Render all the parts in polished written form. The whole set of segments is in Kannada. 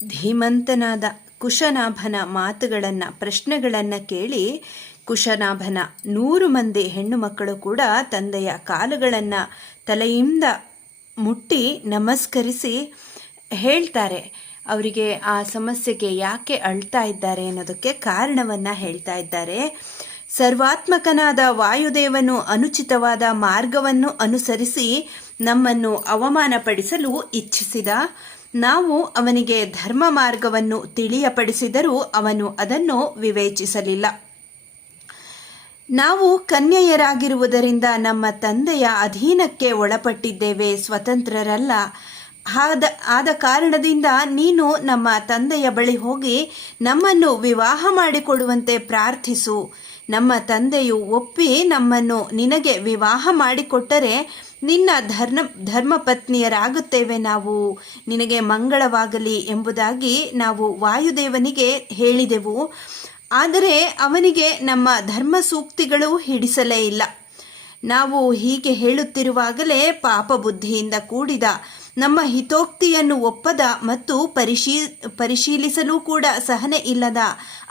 ಧೀಮಂತನಾದ ಕುಶನಾಭನ ಪ್ರಶ್ನೆಗಳನ್ನು ಕೇಳಿ ಕುಶನಾಭನ 100 ಮಂದಿ ಹೆಣ್ಣು ಮಕ್ಕಳು ಕೂಡ ತಂದೆಯ ಕಾಲುಗಳನ್ನು ತಲೆಯಿಂದ ಮುಟ್ಟಿ ನಮಸ್ಕರಿಸಿ ಹೇಳ್ತಾರೆ. ಅವರಿಗೆ ಆ ಸಮಸ್ಯೆಗೆ ಯಾಕೆ ಅಳ್ತಾ ಇದ್ದಾರೆ ಅನ್ನೋದಕ್ಕೆ ಕಾರಣವನ್ನು ಹೇಳ್ತಾ ಇದ್ದಾರೆ. ಸರ್ವಾತ್ಮಕನಾದ ವಾಯುದೇವನು ಅನುಚಿತವಾದ ಮಾರ್ಗವನ್ನು ಅನುಸರಿಸಿ ನಮ್ಮನ್ನು ಅವಮಾನಪಡಿಸಲು ಇಚ್ಛಿಸಿದ. ನಾವು ಅವನಿಗೆ ಧರ್ಮ ಮಾರ್ಗವನ್ನು ತಿಳಿಯಪಡಿಸಿದರೂ ಅವನು ಅದನ್ನು ವಿವೇಚಿಸಲಿಲ್ಲ. ನಾವು ಕನ್ಯೆಯರಾಗಿರುವುದರಿಂದ ನಮ್ಮ ತಂದೆಯ ಅಧೀನಕ್ಕೆ ಒಳಪಟ್ಟಿದ್ದೇವೆ, ಸ್ವತಂತ್ರರಲ್ಲ. ಆದ ಕಾರಣದಿಂದ ನೀನು ನಮ್ಮ ತಂದೆಯ ಬಳಿ ಹೋಗಿ ನಮ್ಮನ್ನು ವಿವಾಹ ಮಾಡಿಕೊಡುವಂತೆ ಪ್ರಾರ್ಥಿಸು. ನಮ್ಮ ತಂದೆಯು ಒಪ್ಪಿ ನಮ್ಮನ್ನು ನಿನಗೆ ವಿವಾಹ ಮಾಡಿಕೊಟ್ಟರೆ ನಿನ್ನ ಧರ್ಮಪತ್ನಿಯರಾಗುತ್ತೇವೆ, ನಾವು ನಿನಗೆ ಮಂಗಳವಾಗಲಿ ಎಂಬುದಾಗಿ ನಾವು ವಾಯುದೇವನಿಗೆ ಹೇಳಿದೆವು. ಆದರೆ ಅವನಿಗೆ ನಮ್ಮ ಧರ್ಮ ಸೂಕ್ತಿಗಳು ಹಿಡಿಸಲೇ ಇಲ್ಲ. ನಾವು ಹೀಗೆ ಹೇಳುತ್ತಿರುವಾಗಲೇ ಪಾಪ ಬುದ್ಧಿಯಿಂದ ಕೂಡಿದ ನಮ್ಮ ಹಿತೋಕ್ತಿಯನ್ನು ಒಪ್ಪದ ಮತ್ತು ಪರಿಶೀಲಿಸಲು ಕೂಡ ಸಹನೆ ಇಲ್ಲದ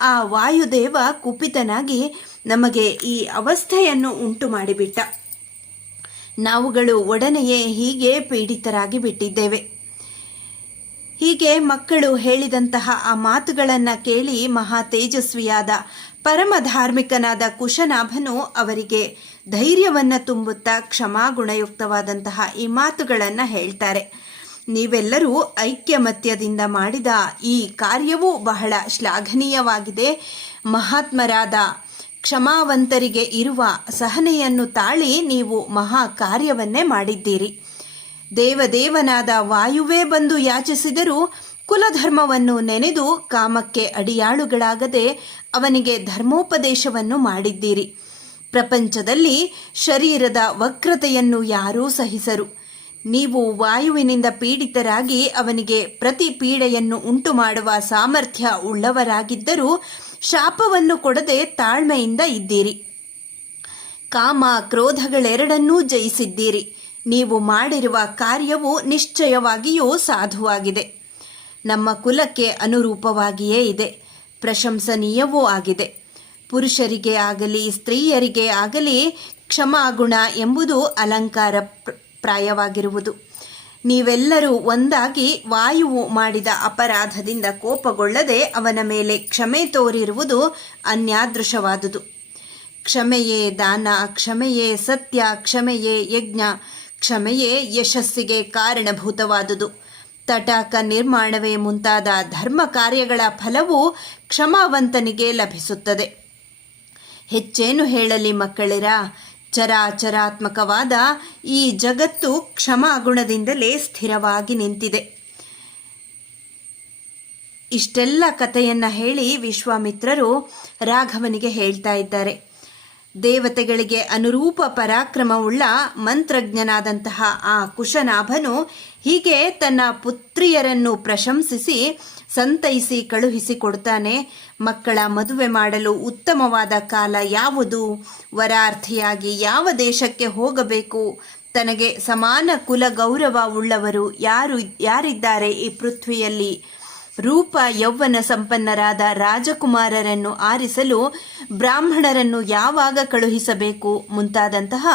ಆ ವಾಯುದೇವ ಕುಪಿತನಾಗಿ ನಮಗೆ ಈ ಅವಸ್ಥೆಯನ್ನು ಉಂಟು ಮಾಡಿಬಿಟ್ಟ. ನಾವುಗಳು ಒಡನೆಯೇ ಹೀಗೆ ಪೀಡಿತರಾಗಿ ಬಿಟ್ಟಿದ್ದೇವೆ. ಹೀಗೆ ಮಕ್ಕಳು ಹೇಳಿದಂತಹ ಆ ಮಾತುಗಳನ್ನು ಕೇಳಿ ಮಹಾ ತೇಜಸ್ವಿಯಾದ ಪರಮ ಧಾರ್ಮಿಕನಾದ ಕುಶನಾಭನು ಅವರಿಗೆ ಧೈರ್ಯವನ್ನು ತುಂಬುತ್ತಾ ಕ್ಷಮಾಗುಣಯುಕ್ತವಾದಂತಹ ಈ ಮಾತುಗಳನ್ನು ಹೇಳ್ತಾರೆ. ನೀವೆಲ್ಲರೂ ಐಕ್ಯಮತ್ಯದಿಂದ ಮಾಡಿದ ಈ ಕಾರ್ಯವೂ ಬಹಳ ಶ್ಲಾಘನೀಯವಾಗಿದೆ. ಮಹಾತ್ಮರಾದ ಕ್ಷಮಾವಂತರಿಗೆ ಇರುವ ಸಹನೆಯನ್ನು ತಾಳಿ ನೀವು ಮಹಾ ಕಾರ್ಯವನ್ನೇ ಮಾಡಿದ್ದೀರಿ. ದೇವದೇವನಾದ ವಾಯುವೇ ಬಂದು ಯಾಚಿಸಿದರೂ ಕುಲಧರ್ಮವನ್ನು ನೆನೆದು ಕಾಮಕ್ಕೆ ಅಡಿಯಾಳುಗಳಾಗದೆ ಅವನಿಗೆ ಧರ್ಮೋಪದೇಶವನ್ನು ಮಾಡಿದ್ದೀರಿ. ಪ್ರಪಂಚದಲ್ಲಿ ಶರೀರದ ವಕ್ರತೆಯನ್ನು ಯಾರೂ ಸಹಿಸರು. ನೀವು ವಾಯುವಿನಿಂದ ಪೀಡಿತರಾಗಿ ಅವನಿಗೆ ಪ್ರತಿ ಪೀಡೆಯನ್ನು ಉಂಟು ಮಾಡುವ ಸಾಮರ್ಥ್ಯ ಉಳ್ಳವರಾಗಿದ್ದರೂ ಶಾಪವನ್ನು ಕೊಡದೆ ತಾಳ್ಮೆಯಿಂದ ಇದ್ದೀರಿ. ಕಾಮ ಕ್ರೋಧಗಳೆರಡನ್ನೂ ಜಯಿಸಿದ್ದೀರಿ. ನೀವು ಮಾಡಿರುವ ಕಾರ್ಯವು ನಿಶ್ಚಯವಾಗಿಯೂ ಸಾಧುವಾಗಿದೆ. ನಮ್ಮ ಕುಲಕ್ಕೆ ಅನುರೂಪವಾಗಿಯೇ ಇದೆ, ಪ್ರಶಂಸನೀಯವೂ ಆಗಿದೆ. ಪುರುಷರಿಗೆ ಆಗಲಿ ಸ್ತ್ರೀಯರಿಗೆ ಆಗಲಿ ಕ್ಷಮಾಗುಣ ಎಂಬುದು ಅಲಂಕಾರ ಪ್ರಾಯವಾಗಿರುವುದು. ನೀವೆಲ್ಲರೂ ಒಂದಾಗಿ ವಾಯುವು ಮಾಡಿದ ಅಪರಾಧದಿಂದ ಕೋಪಗೊಳ್ಳದೆ ಅವನ ಮೇಲೆ ಕ್ಷಮೆ ತೋರಿರುವುದು ಅನ್ಯಾದೃಶವಾದುದು. ಕ್ಷಮೆಯೇ ದಾನ, ಕ್ಷಮೆಯೇ ಸತ್ಯ, ಕ್ಷಮೆಯೇ ಯಜ್ಞ, ಕ್ಷಮೆಯೇ ಯಶಸ್ಸಿಗೆ ಕಾರಣಭೂತವಾದುದು. ತಟಾಕ ನಿರ್ಮಾಣವೇ ಮುಂತಾದ ಧರ್ಮ ಕಾರ್ಯಗಳ ಫಲವು ಕ್ಷಮಾವಂತನಿಗೆ ಲಭಿಸುತ್ತದೆ. ಹೆಚ್ಚೇನು ಹೇಳಲಿ ಮಕ್ಕಳಿರ, ಚರಾಚರಾತ್ಮಕವಾದ ಈ ಜಗತ್ತು ಕ್ಷಮಾಗುಣದಿಂದಲೇ ಸ್ಥಿರವಾಗಿ ನಿಂತಿದೆ. ಇಷ್ಟೆಲ್ಲ ಕಥೆಯನ್ನ ಹೇಳಿ ವಿಶ್ವಾಮಿತ್ರರು ರಾಘವನಿಗೆ ಹೇಳ್ತಾ ಇದ್ದಾರೆ. ದೇವತೆಗಳಿಗೆ ಅನುರೂಪ ಪರಾಕ್ರಮವುಳ್ಳ ಮಂತ್ರಜ್ಞನಾದಂತಹ ಆ ಕುಶನಾಭನು ಹೀಗೆ ತನ್ನ ಪುತ್ರಿಯರನ್ನು ಪ್ರಶಂಸಿಸಿ ಸಂತೈಸಿ ಕಳುಹಿಸಿಕೊಡ್ತಾನೆ. ಮಕ್ಕಳ ಮದುವೆ ಮಾಡಲು ಉತ್ತಮವಾದ ಕಾಲ ಯಾವುದು, ವರಾರ್ಥಿಯಾಗಿ ಯಾವ ದೇಶಕ್ಕೆ ಹೋಗಬೇಕು, ತನಗೆ ಸಮಾನ ಕುಲ ಗೌರವ ಉಳ್ಳವರು ಯಾರಿದ್ದಾರೆ ಈ ಪೃಥ್ವಿಯಲ್ಲಿ, ರೂಪ ಯೌವನ ಸಂಪನ್ನರಾದ ರಾಜಕುಮಾರರನ್ನು ಆರಿಸಲು ಬ್ರಾಹ್ಮಣರನ್ನು ಯಾವಾಗ ಕಳುಹಿಸಬೇಕು ಮುಂತಾದಂತಹ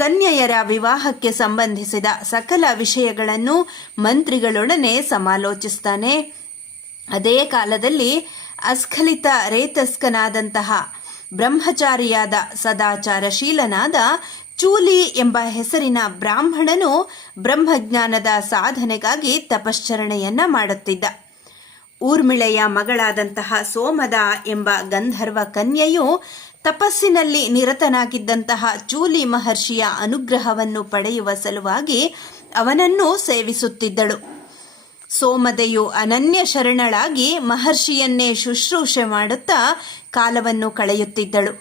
ಕನ್ಯೆಯರ ವಿವಾಹಕ್ಕೆ ಸಂಬಂಧಿಸಿದ ಸಕಲ ವಿಷಯಗಳನ್ನು ಮಂತ್ರಿಗಳೊಡನೆ ಸಮಾಲೋಚಿಸ್ತಾನೆ. ಅದೇ ಕಾಲದಲ್ಲಿ ಅಸ್ಖಲಿತ ರೇತಸ್ಕನಾದಂತಹ ಬ್ರಹ್ಮಚಾರಿಯಾದ ಸದಾಚಾರಶೀಲನಾದ ಚೂಲಿ ಎಂಬ ಹೆಸರಿನ ಬ್ರಾಹ್ಮಣನು ಬ್ರಹ್ಮಜ್ಞಾನದ ಸಾಧನೆಗಾಗಿ ತಪಶ್ಚರಣೆಯನ್ನ ಮಾಡುತ್ತಿದ್ದ. ಊರ್ಮಿಳೆಯ ಮಗಳಾದಂತಹ ಸೋಮದ ಎಂಬ ಗಂಧರ್ವ ಕನ್ಯೆಯು ತಪಸ್ಸಿನಲ್ಲಿ ನಿರತನಾಗಿದ್ದಂತಹ ಚೂಲಿ ಮಹರ್ಷಿಯ ಅನುಗ್ರಹವನ್ನು ಪಡೆಯುವ ಸಲುವಾಗಿ ಅವನನ್ನು ಸೇವಿಸುತ್ತಿದ್ದಳು. ಸೋಮದೆಯು ಅನನ್ಯ ಶರಣಳಾಗಿ ಮಹರ್ಷಿಯನ್ನೇ ಶುಶ್ರೂಷೆ ಮಾಡುತ್ತಾ ಕಾಲವನ್ನು ಕಳೆಯುತ್ತಿದ್ದಳು.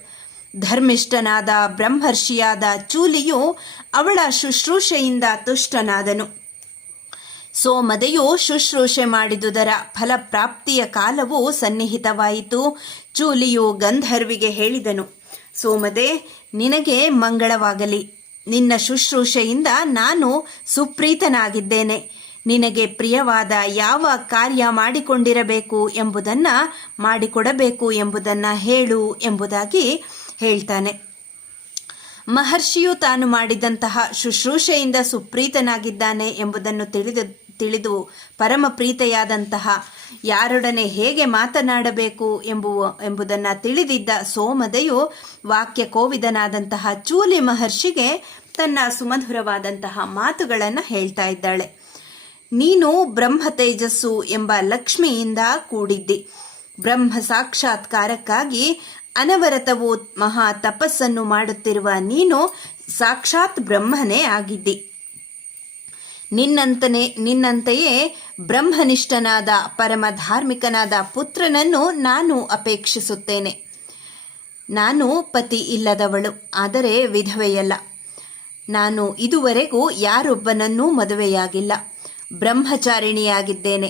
ಧರ್ಮಿಷ್ಠನಾದ ಬ್ರಹ್ಮರ್ಷಿಯಾದ ಚೂಲಿಯು ಅವಳ ಶುಶ್ರೂಷೆಯಿಂದ ತುಷ್ಟನಾದನು. ಸೋಮದೆಯು ಶುಶ್ರೂಷೆ ಮಾಡಿದುದರ ಫಲಪ್ರಾಪ್ತಿಯ ಕಾಲವು ಸನ್ನಿಹಿತವಾಯಿತು. ಚೂಲಿಯು ಗಂಧರ್ವಿಗೆ ಹೇಳಿದನು, ಸೋಮದೆ, ನಿನಗೆ ಮಂಗಳವಾಗಲಿ. ನಿನ್ನ ಶುಶ್ರೂಷೆಯಿಂದ ನಾನು ಸುಪ್ರೀತನಾಗಿದ್ದೇನೆ. ನಿನಗೆ ಪ್ರಿಯವಾದ ಯಾವ ಕಾರ್ಯ ಮಾಡಿಕೊಡಬೇಕು ಎಂಬುದನ್ನು ಹೇಳು ಎಂಬುದಾಗಿ ಹೇಳ್ತಾನೆ. ಮಹರ್ಷಿಯು ತಾನು ಮಾಡಿದಂತಹ ಶುಶ್ರೂಷೆಯಿಂದ ಸುಪ್ರೀತನಾಗಿದ್ದಾನೆ ಎಂಬುದನ್ನು ತಿಳಿದು ಪರಮ ಪ್ರೀತೆಯಾದಂತಹ ಯಾರೊಡನೆ ಹೇಗೆ ಮಾತನಾಡಬೇಕು ಎಂಬುದನ್ನು ತಿಳಿದಿದ್ದ ಸೋಮದೆಯು ವಾಕ್ಯ ಕೋವಿದನಾದಂತಹ ಚೂಲಿ ಮಹರ್ಷಿಗೆ ತನ್ನ ಸುಮಧುರವಾದಂತಹ ಮಾತುಗಳನ್ನು ಹೇಳ್ತಾ ಇದ್ದಾಳೆ. ನೀನು ಬ್ರಹ್ಮ ತೇಜಸ್ಸು ಎಂಬ ಲಕ್ಷ್ಮಿಯಿಂದ ಕೂಡಿದ್ದಿ. ಬ್ರಹ್ಮ ಸಾಕ್ಷಾತ್ಕಾರಕ್ಕಾಗಿ ಅನವರತವು ಮಹಾ ತಪಸ್ಸನ್ನು ಮಾಡುತ್ತಿರುವ ನೀನು ಸಾಕ್ಷಾತ್ ಬ್ರಹ್ಮನೇ ಆಗಿದ್ದಿ. ನಿನ್ನಂತೆಯೇ ಬ್ರಹ್ಮನಿಷ್ಠನಾದ ಪರಮ ಧಾರ್ಮಿಕನಾದ ಪುತ್ರನನ್ನು ನಾನು ಅಪೇಕ್ಷಿಸುತ್ತೇನೆ. ನಾನು ಪತಿ ಇಲ್ಲದವಳು, ಆದರೆ ವಿಧವೆಯಲ್ಲ. ನಾನು ಇದುವರೆಗೂ ಯಾರೊಬ್ಬನನ್ನೂ ಮದುವೆಯಾಗಿಲ್ಲ. ಬ್ರಹ್ಮಚಾರಿಣಿಯಾಗಿದ್ದೇನೆ.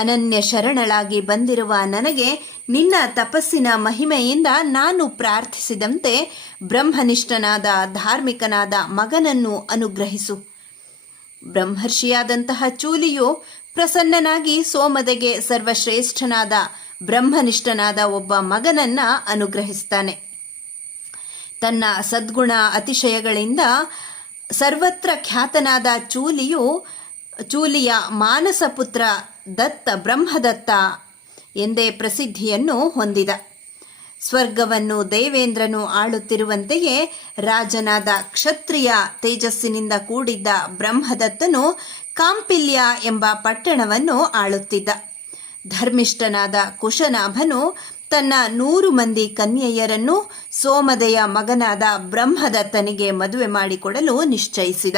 ಅನನ್ಯ ಶರಣಳಾಗಿ ಬಂದಿರುವ ನನಗೆ ನಿನ್ನ ತಪಸ್ಸಿನ ಮಹಿಮೆಯಿಂದ ನಾನು ಪ್ರಾರ್ಥಿಸಿದಂತೆ ಬ್ರಹ್ಮನಿಷ್ಠನಾದ ಧಾರ್ಮಿಕನಾದ ಮಗನನ್ನು ಅನುಗ್ರಹಿಸು. ಬ್ರಹ್ಮರ್ಷಿಯಾದಂತಹ ಚೂಲಿಯು ಪ್ರಸನ್ನನಾಗಿ ಸೋಮದೆಗೆ ಸರ್ವಶ್ರೇಷ್ಠನಾದ ಬ್ರಹ್ಮನಿಷ್ಠನಾದ ಒಬ್ಬ ಮಗನನ್ನ ಅನುಗ್ರಹಿಸ್ತಾನೆ. ತನ್ನ ಸದ್ಗುಣ ಅತಿಶಯಗಳಿಂದ ಸರ್ವತ್ರ ಖ್ಯಾತನಾದ ಚೂಲಿಯ ಮಾನಸ ಪುತ್ರ ಬ್ರಹ್ಮದತ್ತ ಎಂದೇ ಪ್ರಸಿದ್ಧಿಯನ್ನು ಹೊಂದಿದ. ಸ್ವರ್ಗವನ್ನು ದೇವೇಂದ್ರನು ಆಳುತ್ತಿರುವಂತೆಯೇ ರಾಜನಾದ ಕ್ಷತ್ರಿಯ ತೇಜಸ್ಸಿನಿಂದ ಕೂಡಿದ್ದ ಬ್ರಹ್ಮದತ್ತನು ಕಾಂಪಿಲ್ಯ ಎಂಬ ಪಟ್ಟಣವನ್ನು ಆಳುತ್ತಿದ್ದ. ಧರ್ಮಿಷ್ಠನಾದ ಕುಶನಾಭನು ತನ್ನ 100 ಮಂದಿ ಕನ್ಯೆಯರನ್ನು ಸೋಮದೆಯ ಮಗನಾದ ಬ್ರಹ್ಮದತ್ತನಿಗೆ ಮದುವೆ ಮಾಡಿಕೊಡಲು ನಿಶ್ಚಯಿಸಿದ.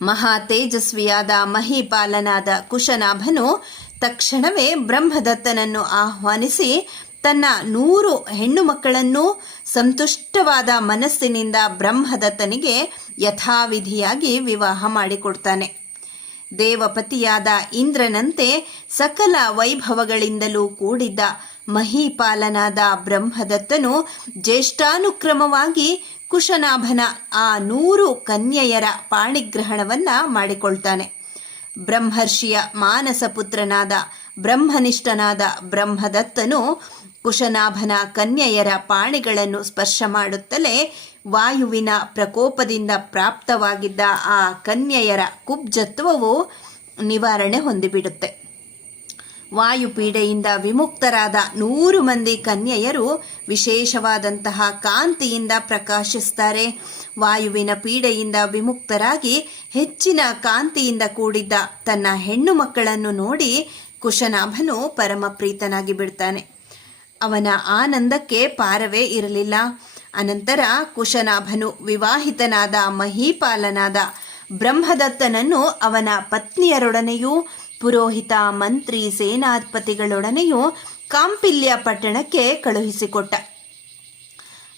ಮಹಾ ತೇಜಸ್ವಿಯಾದ ಮಹೀಪಾಲನಾದ ಕುಶನಾಭನು ತಕ್ಷಣವೇ ಬ್ರಹ್ಮದತ್ತನನ್ನು ಆಹ್ವಾನಿಸಿ ತನ್ನ 100 ಹೆಣ್ಣು ಮಕ್ಕಳನ್ನು ಸಂತುಷ್ಟವಾದ ಮನಸ್ಸಿನಿಂದ ಬ್ರಹ್ಮದತ್ತನಿಗೆ ಯಥಾವಿಧಿಯಾಗಿ ವಿವಾಹ ಮಾಡಿಕೊಡ್ತಾನೆ. ದೇವಪತಿಯಾದ ಇಂದ್ರನಂತೆ ಸಕಲ ವೈಭವಗಳಿಂದಲೂ ಕೂಡಿದ್ದ ಮಹೀಪಾಲನಾದ ಬ್ರಹ್ಮದತ್ತನು ಜ್ಯೇಷ್ಠಾನುಕ್ರಮವಾಗಿ ಕುಶನಾಭನ ಆ 100 ಕನ್ಯೆಯರ ಪಾಣಿಗ್ರಹಣವನ್ನ ಮಾಡಿಕೊಳ್ತಾನೆ. ಬ್ರಹ್ಮರ್ಷಿಯ ಮಾನಸ ಪುತ್ರನಾದ ಬ್ರಹ್ಮನಿಷ್ಠನಾದ ಬ್ರಹ್ಮದತ್ತನು ಕುಶನಾಭನ ಕನ್ಯೆಯರ ಪಾಣಿಗಳನ್ನು ಸ್ಪರ್ಶ ಮಾಡುತ್ತಲೇ ವಾಯುವಿನ ಪ್ರಕೋಪದಿಂದ ಪ್ರಾಪ್ತವಾಗಿದ್ದ ಆ ಕನ್ಯೆಯರ ಕುಬ್ಜತ್ವವು ನಿವಾರಣೆ ಹೊಂದಿಬಿಡುತ್ತೆ. ವಾಯುಪೀಡೆಯಿಂದ ವಿಮುಕ್ತರಾದ 100 ಮಂದಿ ಕನ್ಯೆಯರು ವಿಶೇಷವಾದಂತಹ ಕಾಂತಿಯಿಂದ ಪ್ರಕಾಶಿಸ್ತಾರೆ. ವಾಯುವಿನ ಪೀಡೆಯಿಂದ ವಿಮುಕ್ತರಾಗಿ ಹೆಚ್ಚಿನ ಕಾಂತಿಯಿಂದ ಕೂಡಿದ್ದ ತನ್ನ ಹೆಣ್ಣು ಮಕ್ಕಳನ್ನು ನೋಡಿ ಕುಶನಾಭನು ಪರಮ ಪ್ರೀತನಾಗಿ ಬಿಡ್ತಾನೆ. ಅವನ ಆನಂದಕ್ಕೆ ಪಾರವೇ ಇರಲಿಲ್ಲ. ಅನಂತರ ಕುಶನಾಭನು ವಿವಾಹಿತನಾದ ಮಹೀಪಾಲನಾದ ಬ್ರಹ್ಮದತ್ತನನ್ನು ಅವನ ಪತ್ನಿಯರೊಡನೆಯೂ ಪುರೋಹಿತ ಮಂತ್ರಿ ಸೇನಾಧಿಪತಿಗಳೊಡನೆಯೂ ಕಾಂಪಿಲ್ಯ ಪಟ್ಟಣಕ್ಕೆ ಕಳುಹಿಸಿಕೊಟ್ಟ.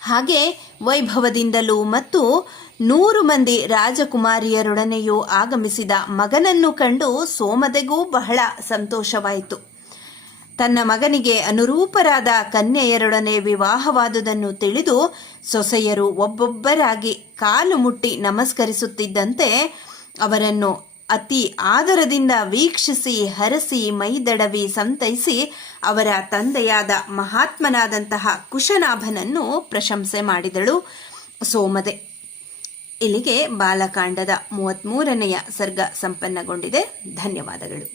ಹಾಗೆ ವೈಭವದಿಂದಲೂ ಮತ್ತು 100 ಮಂದಿ ರಾಜಕುಮಾರಿಯರೊಡನೆಯೂ ಆಗಮಿಸಿದ ಮಗನನ್ನು ಕಂಡು ಸೋಮದೆಗೂ ಬಹಳ ಸಂತೋಷವಾಯಿತು. ತನ್ನ ಮಗನಿಗೆ ಅನುರೂಪರಾದ ಕನ್ಯೆಯರೊಡನೆ ವಿವಾಹವಾದುದನ್ನು ತಿಳಿದು ಸೊಸೆಯರು ಒಬ್ಬೊಬ್ಬರಾಗಿ ಕಾಲು ಮುಟ್ಟಿ ನಮಸ್ಕರಿಸುತ್ತಿದ್ದಂತೆ ಅವರನ್ನು ಅತಿ ಆದರದಿಂದ ವೀಕ್ಷಿಸಿ ಹರಸಿ ಮೈದಡವಿ ಸಂತೈಸಿ ಅವರ ತಂದೆಯಾದ ಮಹಾತ್ಮನಾದಂತಹ ಕುಶನಾಭನನ್ನು ಪ್ರಶಂಸೆ ಮಾಡಿದಳು ಸೋಮದೆ. ಇಲ್ಲಿಗೆ ಬಾಲಕಾಂಡದ 33ನೆಯ ಸರ್ಗ ಸಂಪನ್ನಗೊಂಡಿದೆ. ಧನ್ಯವಾದಗಳು.